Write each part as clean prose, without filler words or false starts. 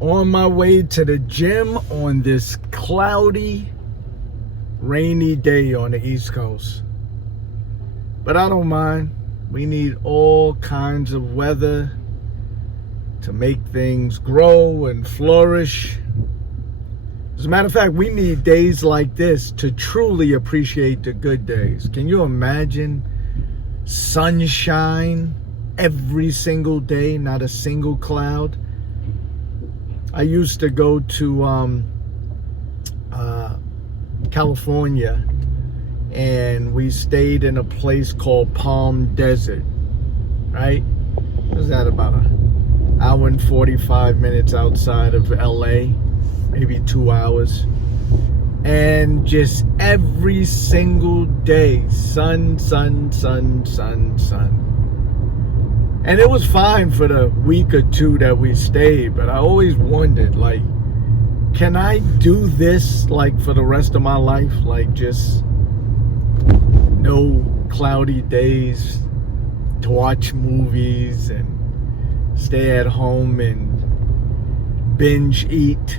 On my way to the gym on this cloudy, rainy day on the East Coast. But I don't mind. We need all kinds of weather to make things grow and flourish. As a matter of fact, we need days like this to truly appreciate the good days. Can you imagine sunshine every single day, not a single cloud? I used to go to California, and we stayed in a place called Palm Desert, right? What was that, about an hour and 45 minutes outside of LA, maybe 2 hours. And just every single day, sun, sun, sun, sun, sun. And it was fine for the week or two that we stayed, but I always wondered, like, can I do this, like, for the rest of my life? Like, just no cloudy days to watch movies and stay at home and binge eat,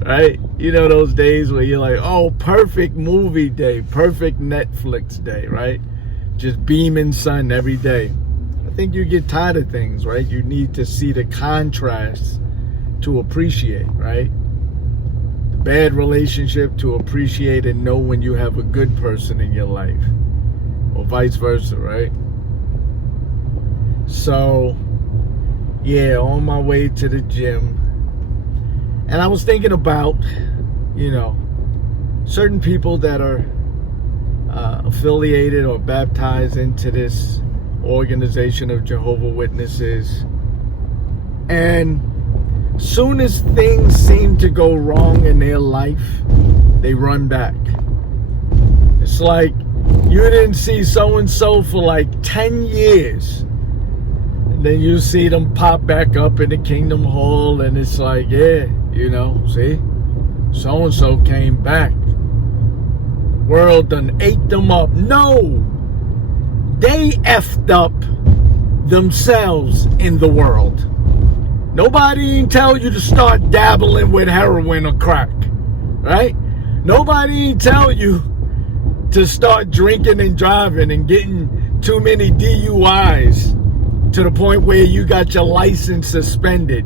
right? You know those days where you're like, oh, perfect movie day, perfect Netflix day, right? Just beaming sun every day. I think you get tired of things, right? You need to see the contrast to appreciate, right? The bad relationship to appreciate and know when you have a good person in your life, or vice versa, right? So, yeah, on my way to the gym, and I was thinking about, you know, certain people that are affiliated or baptized into this organization of Jehovah's Witnesses, and soon as things seem to go wrong in their life, they run back. It's like you didn't see so-and-so for like 10 years, and then you see them pop back up in the Kingdom Hall, and it's like, yeah, you know, see, so-and-so came back. The world done ate them up. No! They effed up themselves in the world. Nobody ain't tell you to start dabbling with heroin or crack, right? Nobody ain't tell you to start drinking and driving and getting too many DUIs to the point where you got your license suspended.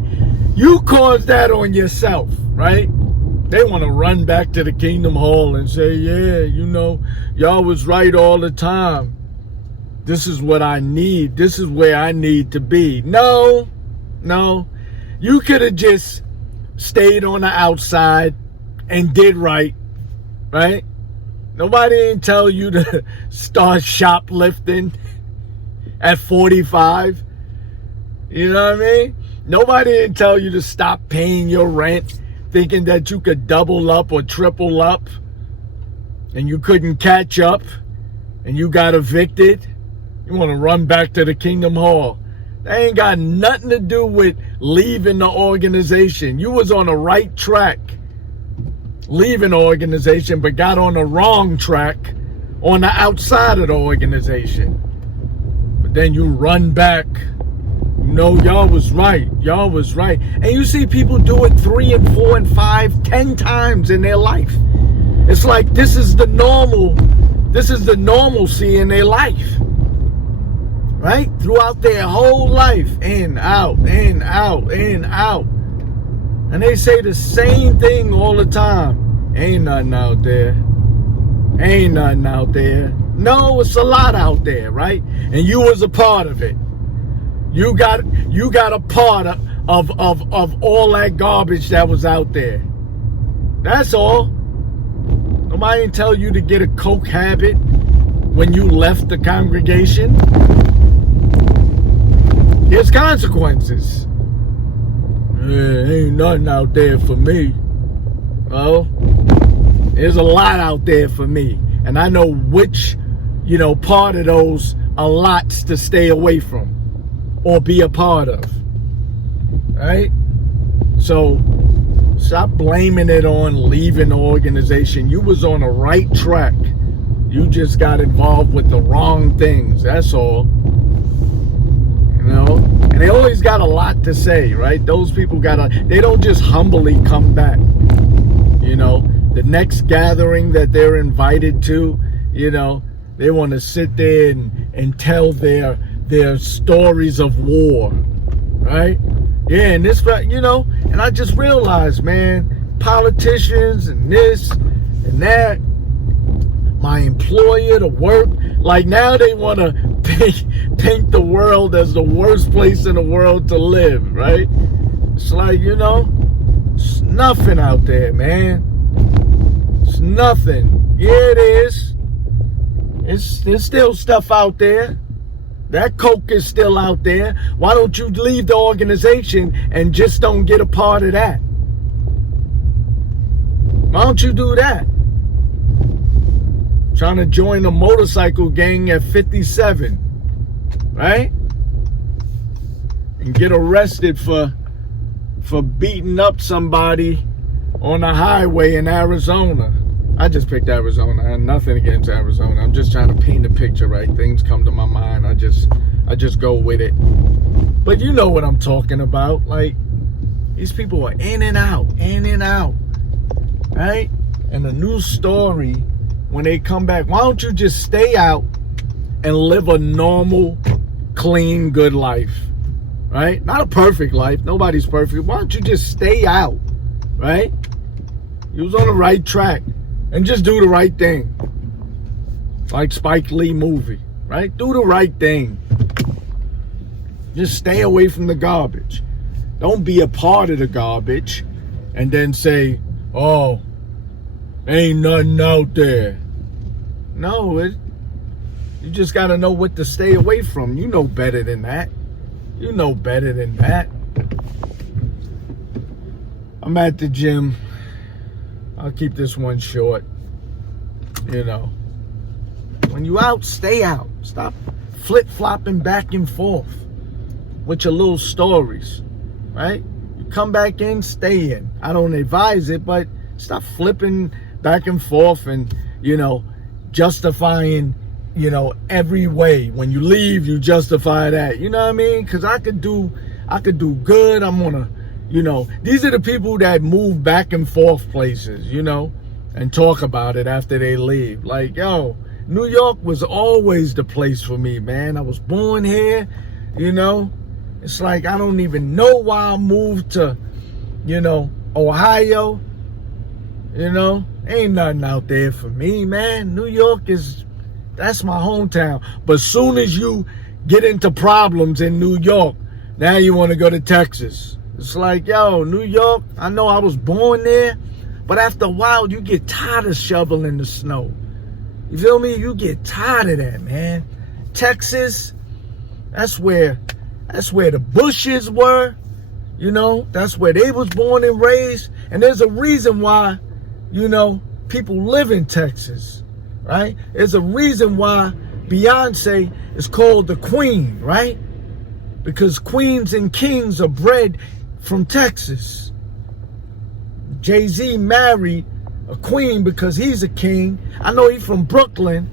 You caused that on yourself, right? They want to run back to the Kingdom Hall and say, yeah, you know, y'all was right all the time. This is what I need. This is where I need to be. No. You could have just stayed on the outside and did right? Nobody ain't tell you to start shoplifting at 45. You know what I mean? Nobody didn't tell you to stop paying your rent, thinking that you could double up or triple up, and you couldn't catch up, and you got evicted. You want to run back to the Kingdom Hall. That ain't got nothing to do with leaving the organization. You was on the right track, leaving the organization, but got on the wrong track on the outside of the organization. But then you run back. No, y'all was right. Y'all was right. And you see people do it 3 and 4 and 5, 10 times in their life. It's like this is the normal. This is the normalcy in their life. Right? Throughout their whole life. In, out, in, out, in, out. And they say the same thing all the time. Ain't nothing out there. Ain't nothing out there. No, it's a lot out there, right? And you was a part of it. You got a part of all that garbage that was out there. That's all. Nobody didn't tell you to get a coke habit when you left the congregation. There's consequences. Ain't nothing out there for me. Well, there's a lot out there for me. And I know which, part of those are lots to stay away from or be a part of. Right? So, stop blaming it on leaving the organization. You was on the right track. You just got involved with the wrong things. That's all. And they always got a lot to say, right? Those people they don't just humbly come back. You know, the next gathering that they're invited to, you know, they want to sit there and tell their stories of war, right? Yeah, and this, you know, and I just realized, man, politicians and this and that, my employer, the work, like now they want to paint the world as the worst place in the world to live, right? It's like, you know, it's nothing out there, man. It's nothing. Yeah, it is. There's still stuff out there. That coke is still out there. Why don't you leave the organization and just don't get a part of that? Why don't you do that? Trying to join a motorcycle gang at 57, right? And get arrested for beating up somebody on the highway in Arizona. I just picked Arizona. I have nothing against Arizona. I'm just trying to paint a picture, right? Things come to my mind. I just go with it. But you know what I'm talking about. Like, these people are in and out, right? And the news story, when they come back, why don't you just stay out and live a normal, clean, good life, right? Not a perfect life. Nobody's perfect. Why don't you just stay out, right? You was on the right track. And just do the right thing. Like Spike Lee movie, right? Do the right thing. Just stay away from the garbage. Don't be a part of the garbage and then say, oh, ain't nothing out there. No, you just got to know what to stay away from. You know better than that. You know better than that. I'm at the gym. I'll keep this one short. You know, when you out, stay out. Stop flip-flopping back and forth with your little stories, right? You come back in, stay in. I don't advise it, but stop flipping back and forth and, you know, justifying, you know, every way. When you leave, you justify that. You know what I mean? Because I could do good. I'm gonna, you know, these are the people that move back and forth places, you know, and talk about it after they leave. Like, yo, New York was always the place for me, man. I was born here, you know. It's like I don't even know why I moved to, you know, Ohio. You know, ain't nothing out there for me, man. New York that's my hometown. But soon as you get into problems in New York, now you want to go to Texas. It's like, yo, New York, I know I was born there, but after a while, you get tired of shoveling the snow. You feel me? You get tired of that, man. Texas, that's where the Bushes were, you know. That's where they was born and raised. And there's a reason why, you know, people live in Texas, right? There's a reason why Beyonce is called the Queen, right? Because queens and kings are bred from Texas. Jay-Z married a queen because he's a king. I know he's from Brooklyn,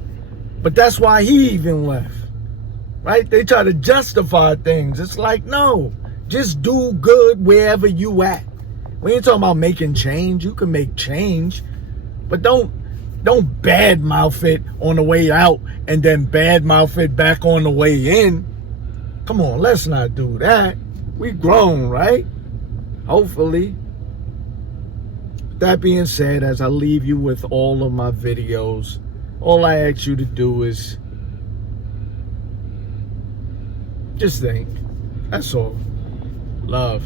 but that's why he even left, right? They try to justify things. It's like, no, just do good wherever you at. We ain't talking about making change. You can make change, but don't badmouth it on the way out and then badmouth it back on the way in. Come on, let's not do that. We grown, right? Hopefully. That being said, as I leave you with all of my videos, all I ask you to do is just think. That's all. Love.